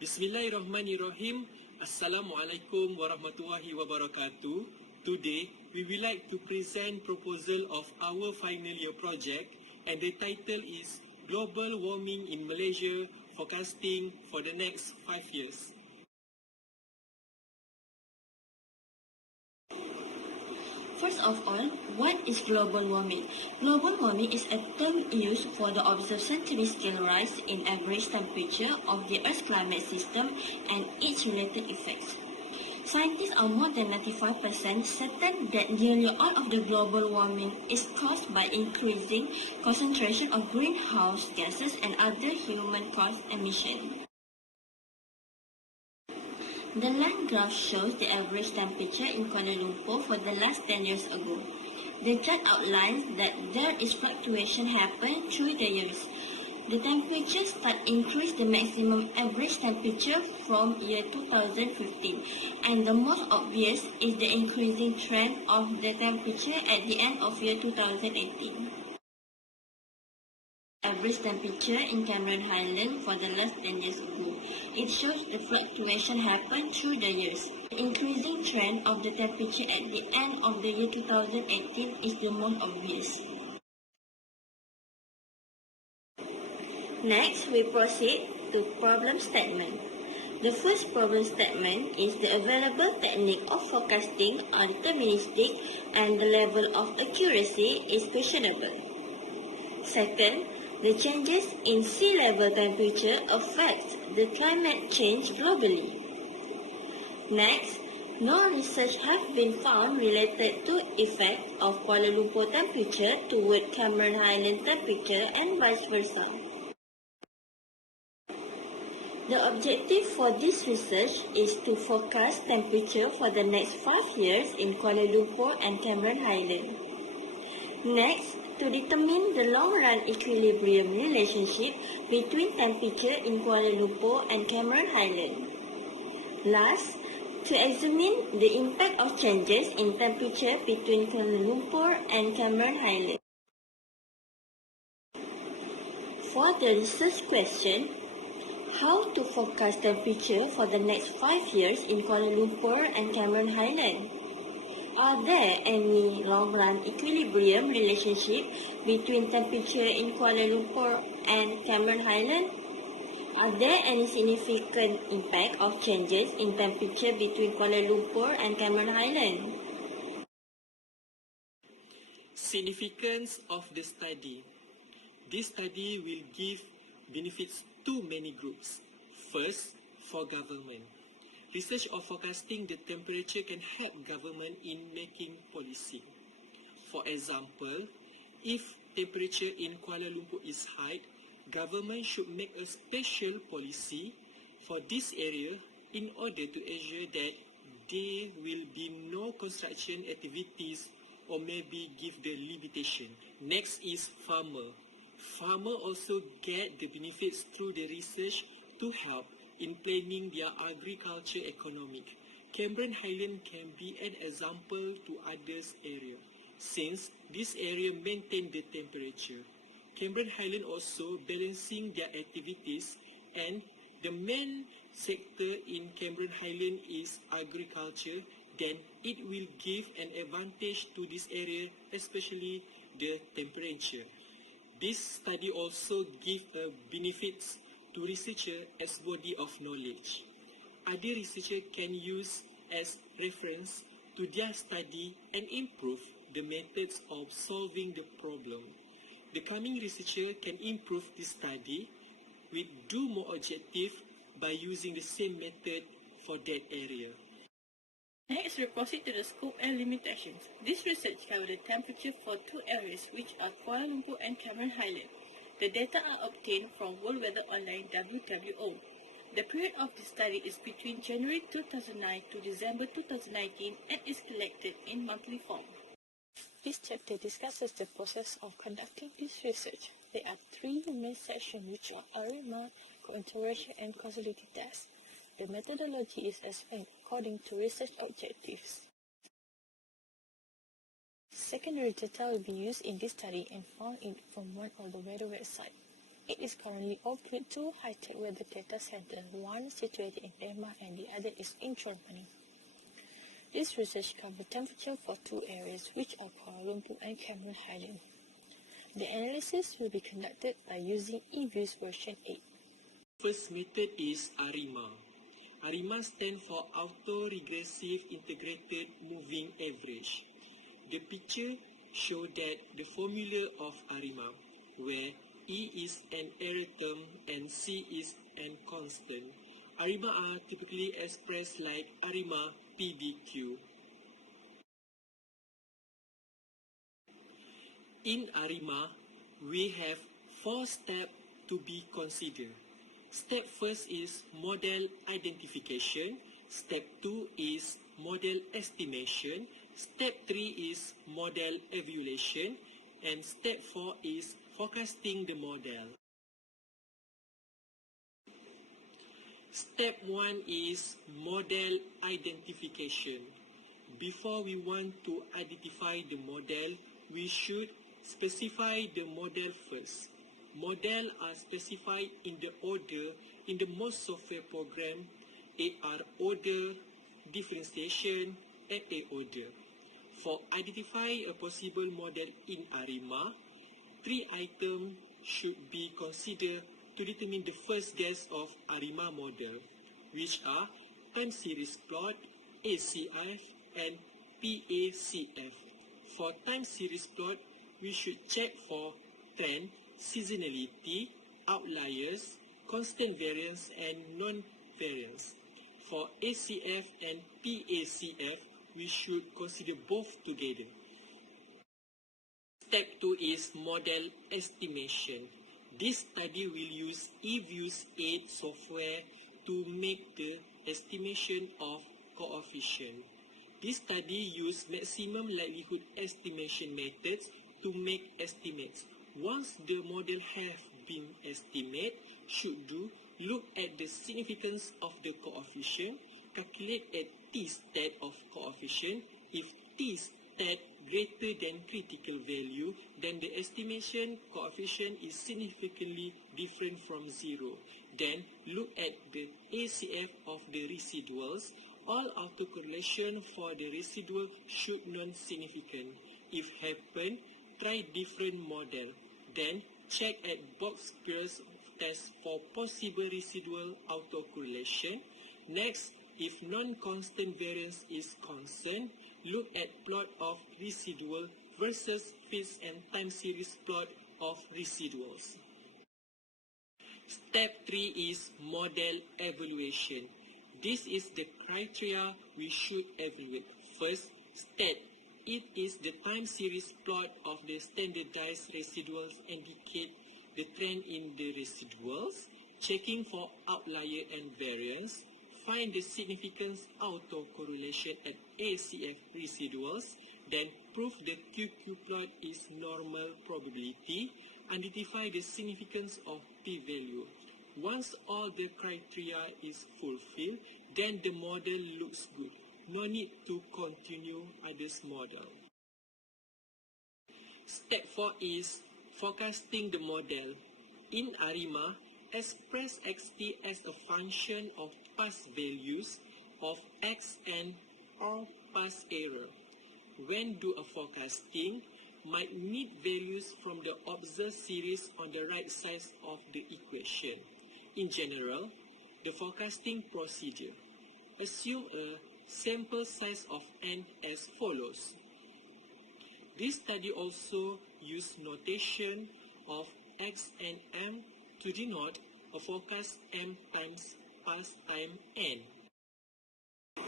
Bismillahirrahmanirrahim. Assalamualaikum warahmatullahi wabarakatuh. Today, we will like to present proposal of our final year project, and the title is Global Warming in Malaysia Forecasting for the Next 5 Years. First of all, what is global warming? Global warming is a term used for the observed century-scale rise in average temperature of the Earth's climate system and its related effects. Scientists are more than 95% certain that nearly all of the global warming is caused by increasing concentration of greenhouse gases and other human-caused emissions. The line graph shows the average temperature in Kuala Lumpur for the last 10 years ago. The chart outlines that there is fluctuation happen through the years. The temperature start increase the maximum average temperature from year 2015, and the most obvious is the increasing trend of the temperature at the end of year 2018. Average temperature in Cameron Highland for the last 10 years ago. It shows the fluctuation happen through the years. The increasing trend of the temperature at the end of the year 2018 is the most obvious. Next, we proceed to problem statement. The first problem statement is the available technique of forecasting are deterministic and the level of accuracy is questionable. Second, the changes in sea level temperature affect the climate change globally. Next, no research has been found related to effect of Kuala Lumpur temperature toward Cameron Highland temperature and vice versa. The objective for this research is to forecast temperature for the next 5 years in Kuala Lumpur and Cameron Highland. Next, to determine the long-run equilibrium relationship between temperature in Kuala Lumpur and Cameron Highland. Last, to examine the impact of changes in temperature between Kuala Lumpur and Cameron Highland. For the research question, how to forecast temperature for the next 5 years in Kuala Lumpur and Cameron Highland? Are there any long-run equilibrium relationship between temperature in Kuala Lumpur and Cameron Highland? Are there any significant impact of changes in temperature between Kuala Lumpur and Cameron Highland? Significance of the study. This study will give benefits to many groups. First, for government. Research of forecasting the temperature can help government in making policy. For example, if temperature in Kuala Lumpur is high, government should make a special policy for this area in order to ensure that there will be no construction activities or maybe give the limitation. Next is farmer. Farmer also get the benefits through the research to help in planning their agriculture economic. Cameron Highland can be an example to others area, since this area maintain the temperature. Cameron Highland also balancing their activities, and the main sector in Cameron Highland is agriculture, then it will give an advantage to this area, especially the temperature. This study also give benefits to researcher as body of knowledge. Other researcher can use as reference to their study and improve the methods of solving the problem. The coming researcher can improve this study with do more objective by using the same method for that area. Next, we proceed to the scope and limitations. This research covers the temperature for two areas, which are Kuala Lumpur and Cameron Highland. The data are obtained from World Weather Online WWO. The period of the study is between January 2009 to December 2019 and is collected in monthly form. This chapter discusses the process of conducting this research. There are three main sections, which are ARIMA, co-intervention, and causality tests. The methodology is explained according to research objectives. Secondary data will be used in this study and found from one of the weather websites. It is currently owned with two high-tech weather data centers, one situated in Denmark and the other is in Germany. This research covers temperature for two areas, which are Kuala Lumpur and Cameron Highland. The analysis will be conducted by using eViews version 8. First method is ARIMA. ARIMA stands for Auto-Regressive Integrated Moving Average. The picture shows that the formula of ARIMA, where E is an error term and C is an constant. ARIMA are typically expressed like ARIMA PDQ. In ARIMA, we have 4 steps to be considered. Step first is model identification. Step 2 is model estimation. Step 3 is model evaluation. And step 4 is forecasting the model. Step 1 is model identification. Before we want to identify the model, we should specify the model first. Models are specified in the order in the most software program. A are order, differentiation, and A order. For identify a possible model in ARIMA, 3 items should be considered to determine the first guess of ARIMA model, which are time series plot, ACF, and PACF. For time series plot, we should check for trend, seasonality, outliers, constant variance, and non-variance. For ACF and PACF, we should consider both together. Step 2 is model estimation. This study will use eViews 8 software to make the estimation of coefficient. This study uses maximum likelihood estimation methods to make estimates. Once the model have been estimated, should do look at the significance of the coefficient, calculate a t-stat of coefficient. If t-stat greater than critical value, then the estimation coefficient is significantly different from 0. Then look at the ACF of the residuals. All autocorrelation for the residual should non-significant. If happen, try different model. Then check at box pairs test for possible residual autocorrelation. Next, if non-constant variance is constant, look at plot of residual versus fixed and time series plot of residuals. Step 3 is model evaluation. This is the criteria we should evaluate. First, state. It is the time series plot of the standardized residuals indicate the trend in the residuals, checking for outlier and variance, find the significance autocorrelation at ACF residuals, then prove the QQ plot is normal probability, identify the significance of p-value. Once all the criteria is fulfilled, then the model looks good. No need to continue others model. Step 4 is forecasting the model. In ARIMA, express xt as a function of past values of x and or past error. When do a forecasting, might need values from the observed series on the right side of the equation. In general, the forecasting procedure. Assume a sample size of n as follows. This study also used notation of x and m to denote a forecast m times past time n.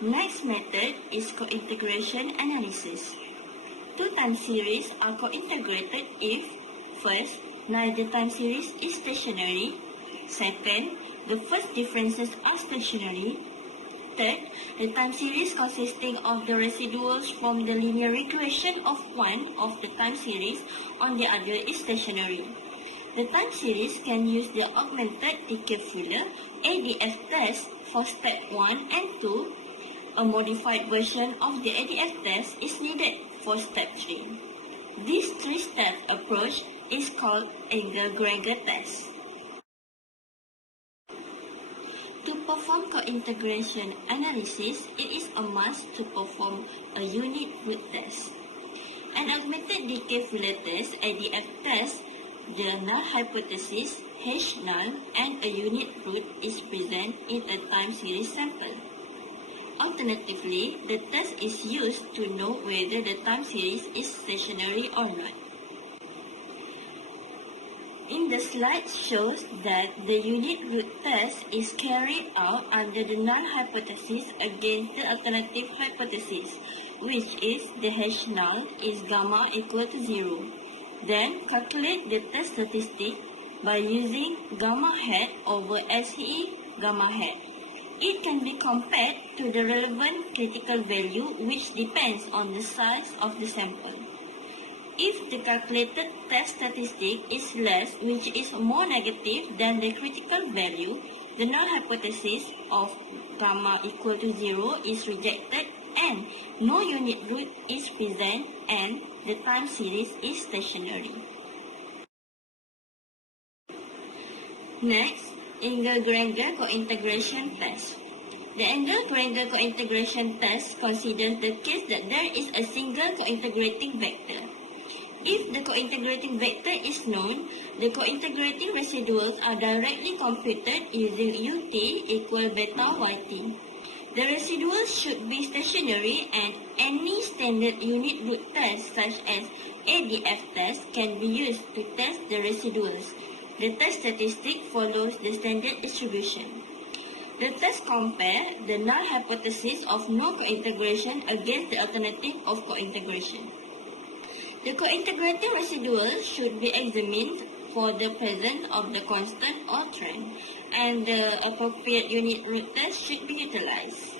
Next method is co-integration analysis. Two time series are co-integrated if, first, neither time series is stationary. Second, the first differences are stationary. Third, the time series consisting of the residuals from the linear regression of one of the time series on the other is stationary. The time series can use the augmented decay Fuller ADF test for step 1 and 2. A modified version of the ADF test is needed for step 3. This three-step approach is called angle Gregor test. perform co-integration analysis, it is a must to perform a unit root test. An augmented decay filter test, ADF test, the null hypothesis, H null, and a unit root is present in a time series sample. Alternatively, the test is used to know whether the time series is stationary or not. In the slide shows that the unit root test is carried out under the null hypothesis against the alternative hypothesis, which is the H null is gamma equal to 0. Then calculate the test statistic by using gamma hat over SE gamma hat. It can be compared to the relevant critical value, which depends on the size of the sample. If the calculated test statistic is less, which is more negative than the critical value, the null hypothesis of gamma equal to 0 is rejected and no unit root is present and the time series is stationary. Next, Engel-Granger co-integration test. The Engel-Granger co-integration test considers the case that there is a single co-integrating vector. If the co-integrating vector is known, the co-integrating residuals are directly computed using UT equal beta YT. The residuals should be stationary and any standard unit root test such as ADF test can be used to test the residuals. The test statistic follows the standard distribution. The test compare the null hypothesis of no co-integration against the alternative of co-integration. The co-integrating residuals should be examined for the presence of the constant or trend, and the appropriate unit root test should be utilized.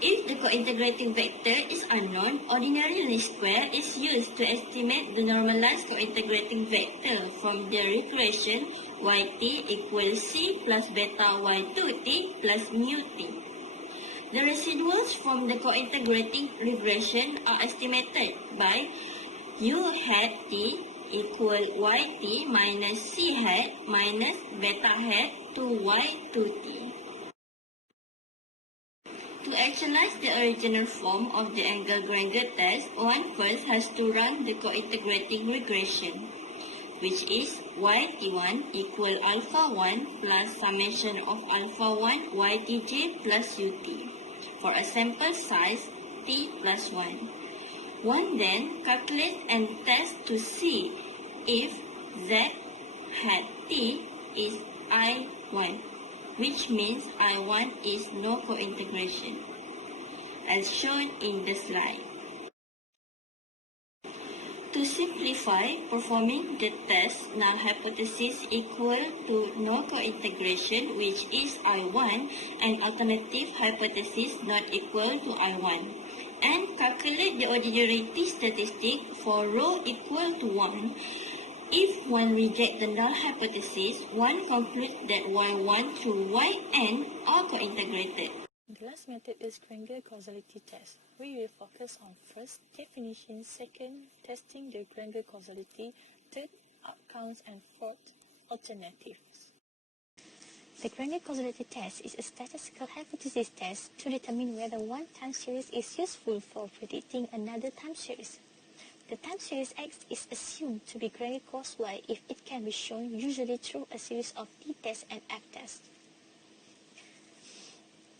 If the co-integrating vector is unknown, ordinary least square is used to estimate the normalized co-integrating vector from the regression yt equals c plus beta y2t plus mu t. The residuals from the co-integrating regression are estimated by u hat t equal yt minus c hat minus beta hat to y2t. To actualize the original form of the Engel-Granger test, one first has to run the co-integrating regression, which is yt1 equal alpha 1 plus summation of alpha 1 ytj plus ut for a sample size t plus 1. One then calculates and tests to see if z hat t is I1, which means I1 is no co-integration, as shown in the slide. To simplify, performing the test null hypothesis equal to no co-integration, which is I1, and alternative hypothesis not equal to I1, and calculate the ordinarity statistic for rho equal to 1. If one rejects the null hypothesis, one concludes that Y1 through Yn are co-integrated. The last method is Granger causality test. We will focus on first, definition, second, testing the Granger causality, third, outcomes, and fourth, alternatives. The Granger causality test is a statistical hypothesis test to determine whether one time series is useful for predicting another time series. The time series X is assumed to be Granger cos Y if it can be shown usually through a series of t-tests and f-tests.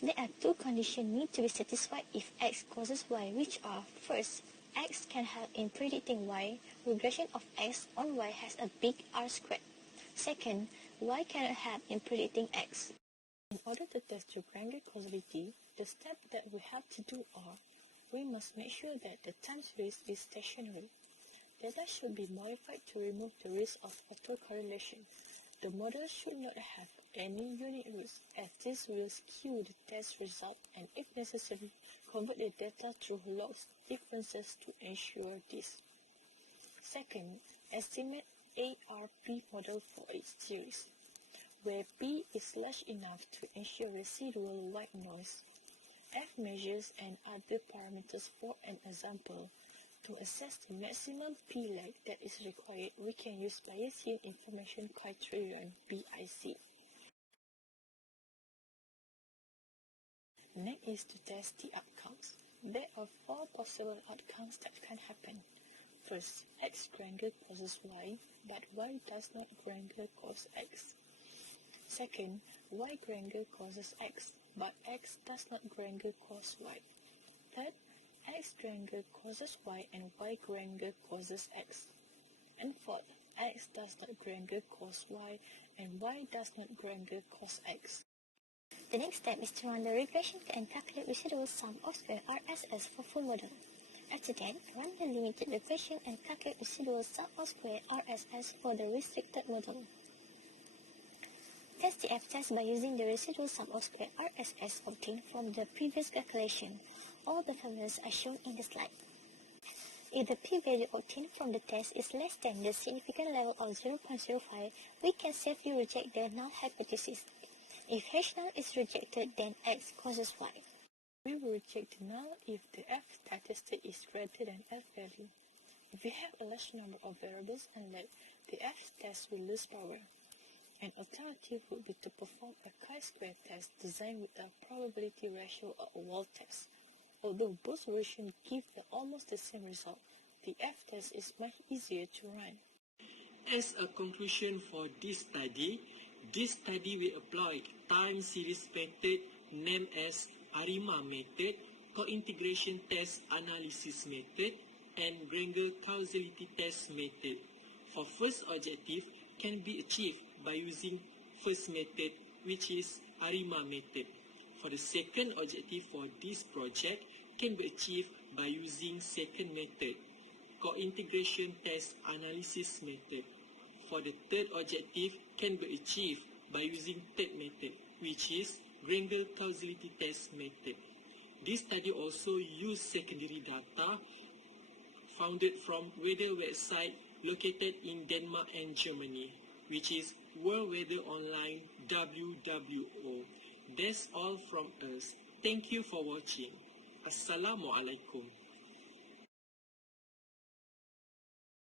There are two conditions need to be satisfied if X causes Y, which are, first, X can help in predicting Y. Regression of X on Y has a big R squared. Second, Y cannot help in predicting X. In order to test the Granger causality, the steps that we have to do are, we must make sure that the time series is stationary. Data should be modified to remove the risk of autocorrelation. The model should not have any unit roots, as this will skew the test result, and if necessary, convert the data through logs differences to ensure this. Second, estimate ARP model for each series, where P is large enough to ensure residual white noise. F measures and other parameters. For an example, to assess the maximum P-lag that is required, we can use Bayesian Information Criterion (BIC). Next is to test the outcomes. There are 4 possible outcomes that can happen. First, X granger causes Y, but Y does not granger cause X. Second, Y granger causes X, but X does not granger cause Y. Third, X granger causes Y and Y granger causes X. And fourth, X does not granger cause Y and Y does not granger cause X. The next step is to run the regression and calculate residual sum of square RSS for full model. After that, run the limited regression and calculate residual sum of square RSS for the restricted model. Test the F-test by using the residual sum of square RSS obtained from the previous calculation. All the formulas are shown in the slide. If the p-value obtained from the test is less than the significant level of 0.05, we can safely reject the null hypothesis. If H null is rejected, then X causes Y. We will reject null if the F statistic is greater than F value. If we have a large number of variables unlike, the F test will lose power. An alternative would be to perform a chi-square test designed with a probability ratio or a wall test. Although both versions give almost the same result, the F test is much easier to run. As a conclusion for this study will apply time series method named as ARIMA method, co-integration test analysis method, and Granger causality test method. For first objective can be achieved by using first method, which is ARIMA method. For the second objective for this project can be achieved by using second method, co-integration test analysis method. For the third objective can be achieved by using third method, which is Granger causality test method. This study also used secondary data founded from weather website located in Denmark and Germany, which is World Weather Online WWO. That's all from us. Thank you for watching. Assalamualaikum.